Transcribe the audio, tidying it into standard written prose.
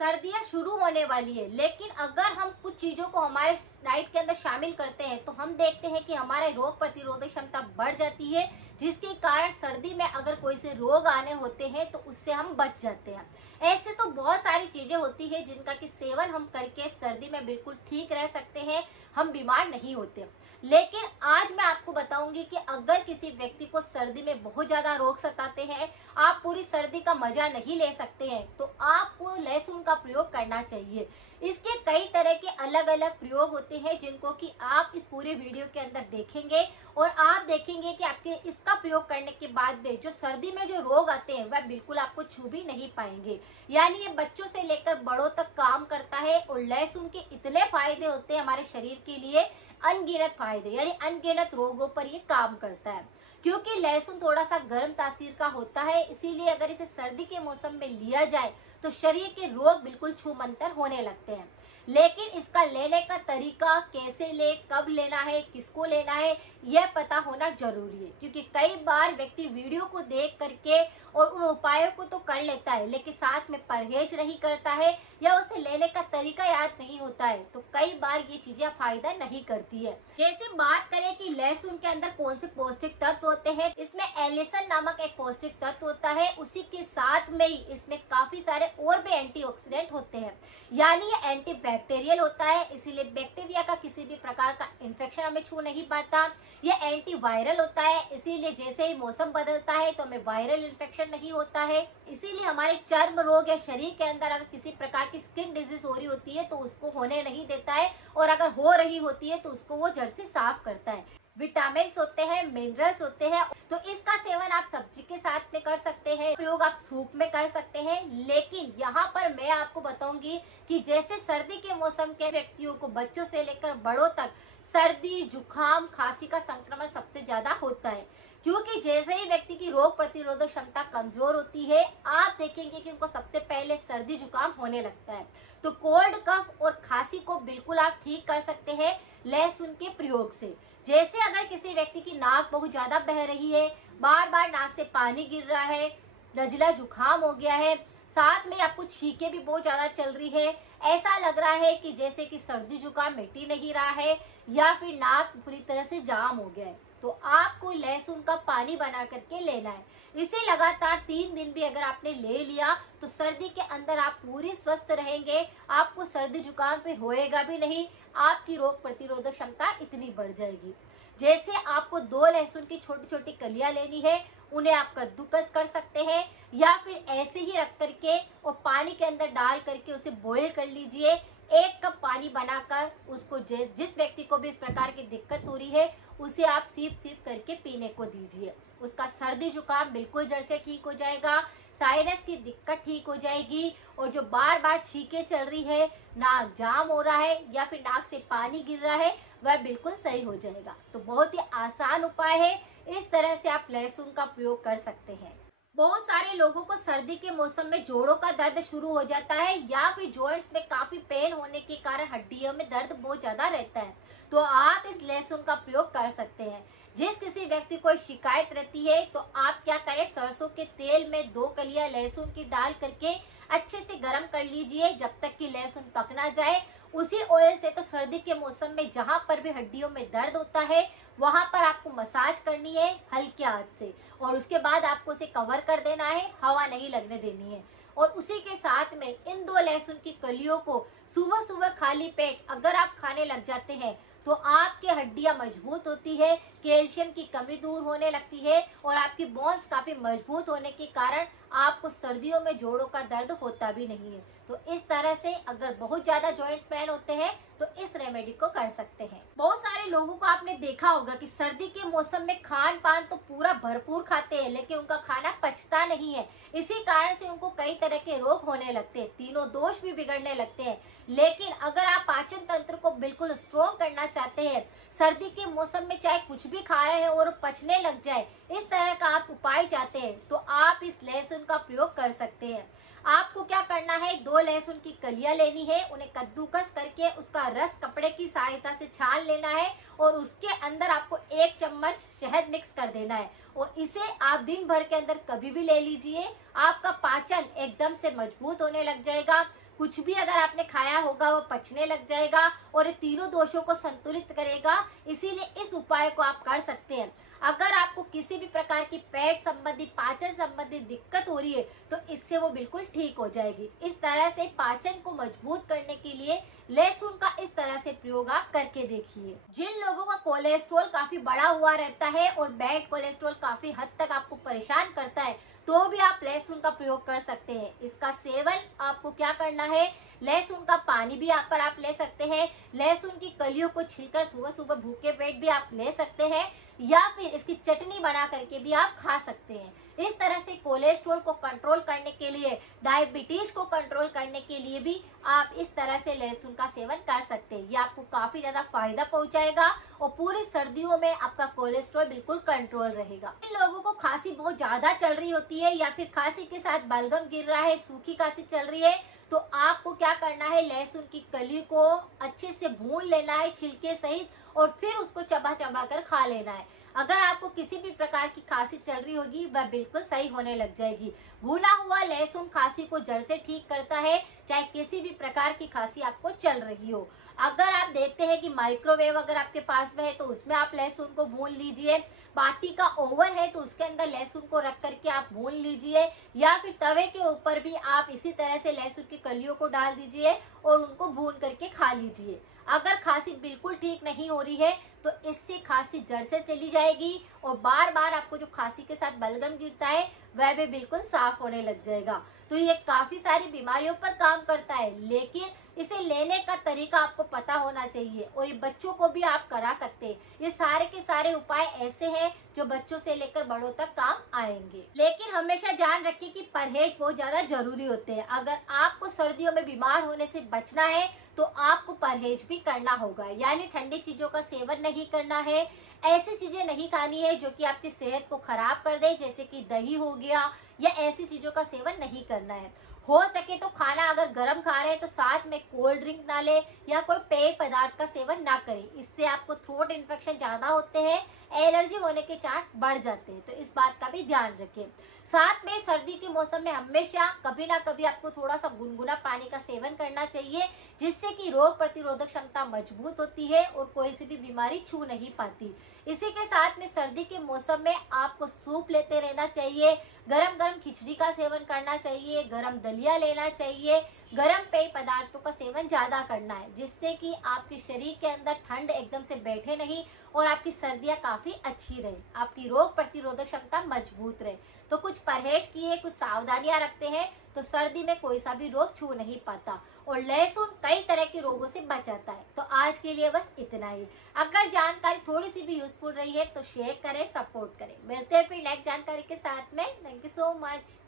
सर्दियां शुरू होने वाली है, लेकिन अगर हम कुछ चीजों को हमारे डाइट के अंदर शामिल करते हैं तो हम देखते हैं कि हमारे रोग प्रतिरोधक क्षमता बढ़ जाती है, जिसके कारण सर्दी में अगर कोई से रोग आने होते हैं तो उससे हम बच जाते हैं। ऐसे तो बहुत सारी चीजें होती है जिनका कि सेवन हम करके सर्दी में बिल्कुल ठीक रह सकते हैं, हम बीमार नहीं होते। लेकिन आज मैं आपको बताऊंगी कि अगर किसी व्यक्ति को सर्दी में बहुत ज्यादा रोग सताते हैं, आप पूरी सर्दी का मजा नहीं ले सकते हैं, तो आपको लहसुन का प्रयोग करना चाहिए। इसके कई तरह के अलग अलग प्रयोग होते हैं जिनको कि आप इस पूरे वीडियो के अंदर देखेंगे और आप देखेंगे कि आपके इसका प्रयोग करने के बाद भी जो सर्दी में जो रोग आते हैं वह बिल्कुल आपको छू भी नहीं पाएंगे। यानी ये बच्चों से लेकर बड़ों तक काम करता है और लहसुन के इतने फायदे होते हैं हमारे शरीर के लिए, अनगिनत फायदे, यानी अनगिनत रोगों पर ये काम करता है। क्योंकि लहसुन थोड़ा सा गर्म तासीर का होता है, इसीलिए अगर इसे सर्दी के मौसम में लिया जाए तो शरीर के रोग बिल्कुल छूमंतर होने लगते हैं। लेकिन इसका लेने का तरीका, कैसे ले, कब लेना है, किसको लेना है, यह पता होना जरूरी है। क्योंकि कई बार व्यक्ति वीडियो को देख करके और उन उपायों को तो कर लेता है, लेकिन साथ में परहेज नहीं करता है या उसे लेने का तरीका याद नहीं होता है, तो कई बार ये चीजें फायदा नहीं करती है। जैसे बात करें कि लहसुन के अंदर कौन से पौष्टिक तत्व होते हैं, इसमें एलिसन नामक एक पौष्टिक तत्व होता है, उसी के साथ में ही इसमें काफी सारे और भी एंटीऑक्सीडेंट होते हैं। यानी ये एंटी बैक्टीरियल होता है, इसीलिए बैक्टीरिया का किसी भी प्रकार का इन्फेक्शन हमें छू नहीं पाता। ये एंटी वायरल होता है, इसीलिए जैसे ही मौसम बदलता है तो हमें वायरल इन्फेक्शन नहीं होता है। इसीलिए हमारे चर्म रोग या शरीर के अंदर अगर किसी प्रकार की स्किन डिजीज हो रही होती है तो उसको होने नहीं देता है, और अगर हो रही होती है तो उसको वो जड़ से साफ करता है। विटामिन होते हैं, मिनरल्स होते हैं, तो इसका सेवन आप सब्जी के साथ में कर सकते हैं, प्रयोग आप सूप में कर सकते हैं। लेकिन यहाँ पर मैं आपको बताऊंगी कि जैसे सर्दी के मौसम के व्यक्तियों को, बच्चों से लेकर बड़ों तक, सर्दी, जुकाम, खांसी का संक्रमण सबसे ज्यादा होता है। क्योंकि जैसे ही व्यक्ति की रोग प्रतिरोधक क्षमता कमजोर होती है, आप देखेंगे कि उनको सबसे पहले सर्दी जुकाम होने लगता है। तो कोल्ड कफ और खांसी को बिल्कुल आप ठीक कर सकते हैं लहसुन के प्रयोग से। जैसे अगर किसी व्यक्ति की नाक बहुत ज्यादा बह रही है, बार बार नाक से पानी गिर रहा है, नजला जुकाम हो गया है, साथ में आपको छींके भी बहुत ज्यादा चल रही है, ऐसा लग रहा है कि जैसे कि सर्दी जुकाम मिट ही नहीं रहा है, या फिर नाक पूरी तरह से जाम हो गया है, तो आपको लहसुन का पानी बना करके लेना है। इसे लगातार 3 दिन भी अगर आपने ले लिया तो सर्दी के अंदर आप पूरी स्वस्थ रहेंगे, आपको सर्दी जुकाम फिर होएगा भी नहीं, आपकी रोग प्रतिरोधक क्षमता इतनी बढ़ जाएगी। जैसे आपको 2 लहसुन की छोटी छोटी कलियां लेनी है, उन्हें आप कद्दूकस कर सकते हैं, या फिर ऐसे ही रख करके और पानी के अंदर डाल करके उसे बॉईल कर लीजिए। 1 कप पानी बनाकर उसको जिस व्यक्ति को भी इस प्रकार की दिक्कत हो रही है उसे आप सीप सीप करके पीने को दीजिए। उसका सर्दी जुकाम बिल्कुल जड़ से ठीक हो जाएगा, साइनस की दिक्कत ठीक हो जाएगी, और जो बार बार छींके चल रही है, नाक जाम हो रहा है या फिर नाक से पानी गिर रहा है, वह बिल्कुल सही हो जाएगा। तो बहुत ही आसान उपाय है, इस तरह से आप लहसुन का प्रयोग कर सकते हैं। बहुत सारे लोगों को सर्दी के मौसम में जोड़ों का दर्द शुरू हो जाता है, या फिर जॉइंट्स में काफी पेन होने के कारण हड्डियों में दर्द बहुत ज्यादा रहता है, तो आप इस लहसुन का प्रयोग कर सकते हैं। जिस किसी व्यक्ति को शिकायत रहती है तो आप क्या करें, सरसों के तेल में 2 कलियां लहसुन की डाल करके अच्छे से गर्म कर लीजिए जब तक कि लहसुन पक ना जाए। उसी ऑयल से तो सर्दी के मौसम में जहां पर भी हड्डियों में दर्द होता है वहां पर आपको मसाज करनी है हल्के हाथ से, और उसके बाद आपको उसे कवर कर देना है, हवा नहीं लगने देनी है। और उसी के साथ में इन 2 लहसुन की कलियों को सुबह सुबह खाली पेट अगर आप खाने लग जाते हैं तो आपकी हड्डियां मजबूत होती है, कैल्शियम की कमी दूर होने लगती है, और आपकी बोन्स काफी मजबूत होने के कारण आपको सर्दियों में जोड़ों का दर्द होता भी नहीं है। तो इस तरह से अगर बहुत ज्यादा जॉइंट्स पेन होते हैं तो इस रेमेडी को कर सकते हैं। बहुत सारे लोगों को आपने देखा होगा कि सर्दी के मौसम में खान पान तो पूरा भरपूर खाते हैं, लेकिन उनका खाना पचता नहीं है, इसी कारण से उनको कई तरह के रोग होने लगते हैं, तीनों दोष भी बिगड़ने लगते हैं। लेकिन अगर आप पाचन तंत्र को बिल्कुल स्ट्रॉन्ग करना चाहते हैं, सर्दी के मौसम में चाहे कुछ भी खा रहे हैं और पचने लग जाए, इस तरह का आप उपाय चाहते हैं, तो आप इस लहसुन का प्रयोग कर सकते हैं। आपको क्या करना है, 2 लहसुन की कलियां लेनी है, उन्हें कद्दूकस करके उसका रस कपड़े की सहायता से छान लेना है, और उसके अंदर आपको 1 चम्मच शहद मिक्स कर देना है, और इसे आप दिन भर के अंदर कभी भी ले लीजिए। आपका पाचन एकदम से मजबूत होने लग जाएगा, कुछ भी अगर आपने खाया होगा वो पचने लग जाएगा और ये तीनों दोषों को संतुलित करेगा। इसीलिए इस उपाय को आप कर सकते हैं। अगर आपको किसी भी प्रकार की पेट संबंधी, पाचन संबंधी दिक्कत हो रही है तो इससे वो बिल्कुल ठीक हो जाएगी। इस तरह से पाचन को मजबूत करने के लिए लहसुन का इस तरह से प्रयोग आप करके देखिए। जिन लोगों का कोलेस्ट्रॉल काफी बढ़ा हुआ रहता है और बैड कोलेस्ट्रॉल काफी हद तक आपको परेशान करता है तो भी आप लहसुन का प्रयोग कर सकते हैं। इसका सेवन आपको क्या करना है, लहसुन का पानी भी यहाँ पर आप ले सकते हैं, लहसुन की कलियों को छिलकर सुबह सुबह भूखे पेट भी आप ले सकते हैं, या फिर इसकी चटनी बना करके भी आप खा सकते हैं। इस तरह से कोलेस्ट्रॉल को कंट्रोल करने के लिए, डायबिटीज को कंट्रोल करने के लिए भी आप इस तरह से लहसुन का सेवन कर सकते हैं। ये आपको काफी ज्यादा फायदा पहुंचाएगा और पूरी सर्दियों में आपका कोलेस्ट्रॉल बिल्कुल कंट्रोल रहेगा। इन लोगों को खांसी बहुत ज्यादा चल रही होती है या फिर खांसी के साथ बलगम गिर रहा है, सूखी खांसी चल रही है, तो आपको क्या करना है, लहसुन की कली को अच्छे से भून लेना है छिलके सहित और फिर उसको चबा चबा कर खा लेना है। अगर आपको किसी भी प्रकार की खांसी चल रही होगी वह बिल्कुल सही होने लग जाएगी। भुना हुआ लहसुन खांसी को जड़ से ठीक करता है, चाहे किसी भी प्रकार की खांसी आपको चल रही हो। अगर आप देखते हैं कि माइक्रोवेव अगर आपके पास में है तो उसमें आप लहसुन को भून लीजिए, बाटी का ओवन है तो उसके अंदर लहसुन को रख करके आप भून लीजिए, या फिर तवे के ऊपर भी आप इसी तरह से लहसुन की कलियों को डाल दीजिए और उनको भून करके खा लीजिए। अगर खांसी बिल्कुल ठीक नहीं हो रही है तो इससे खांसी जड़ से चली जाएगी और बार बार आपको जो खांसी के साथ बलगम गिरता है वह भी बिल्कुल साफ होने लग जाएगा। तो ये काफी सारी बीमारियों पर काम करता है, लेकिन इसे लेने का तरीका आपको पता होना चाहिए और ये बच्चों को भी आप करा सकते हैं। ये सारे के सारे उपाय ऐसे हैं जो बच्चों से लेकर बड़ों तक काम आएंगे। लेकिन हमेशा ध्यान रखिए कि परहेज बहुत ज्यादा जरूरी होते हैं। अगर आपको सर्दियों में बीमार होने से बचना है तो आपको परहेज भी करना होगा, यानी ठंडी चीजों का सेवन नहीं करना है, ऐसी चीजें नहीं खानी है जो कि आपकी सेहत को खराब कर दे, जैसे कि दही हो गया, या ऐसी चीजों का सेवन नहीं करना है। हो सके तो खाना अगर गर्म खा रहे हैं तो साथ में कोल्ड ड्रिंक ना ले या कोई पेय पदार्थ का सेवन ना करें, इससे आपको थ्रोट इन्फेक्शन ज्यादा होते हैं, एलर्जी होने के चांस बढ़ जाते हैं, तो इस बात का भी ध्यान रखें। साथ में सर्दी के मौसम में हमेशा कभी ना कभी आपको थोड़ा सा गुनगुना पानी का सेवन करना चाहिए, जिससे कि रोग प्रतिरोधक क्षमता मजबूत होती है और कोई सी भी बीमारी छू नहीं पाती। इसी के साथ में सर्दी के मौसम में आपको सूप लेते रहना चाहिए, गरम गरम खिचड़ी का सेवन करना चाहिए, गरम दलिया लेना चाहिए, गरम पेय पदार्थों का सेवन ज्यादा करना है, जिससे कि आपके शरीर के अंदर ठंड एकदम से बैठे नहीं और आपकी सर्दियां काफी अच्छी रहे, आपकी रोग प्रतिरोधक क्षमता मजबूत रहे। तो कुछ परहेज किए, कुछ सावधानियां रखते हैं तो सर्दी में कोई सा भी रोग छू नहीं पाता और लहसुन कई तरह के रोगों से बचाता है। तो आज के लिए बस इतना ही। अगर जानकारी थोड़ी सी भी यूजफुल रही है तो शेयर करें, सपोर्ट करें। मिलते हैं फिर नेक्स्ट जानकारी के साथ में। Thank you so much.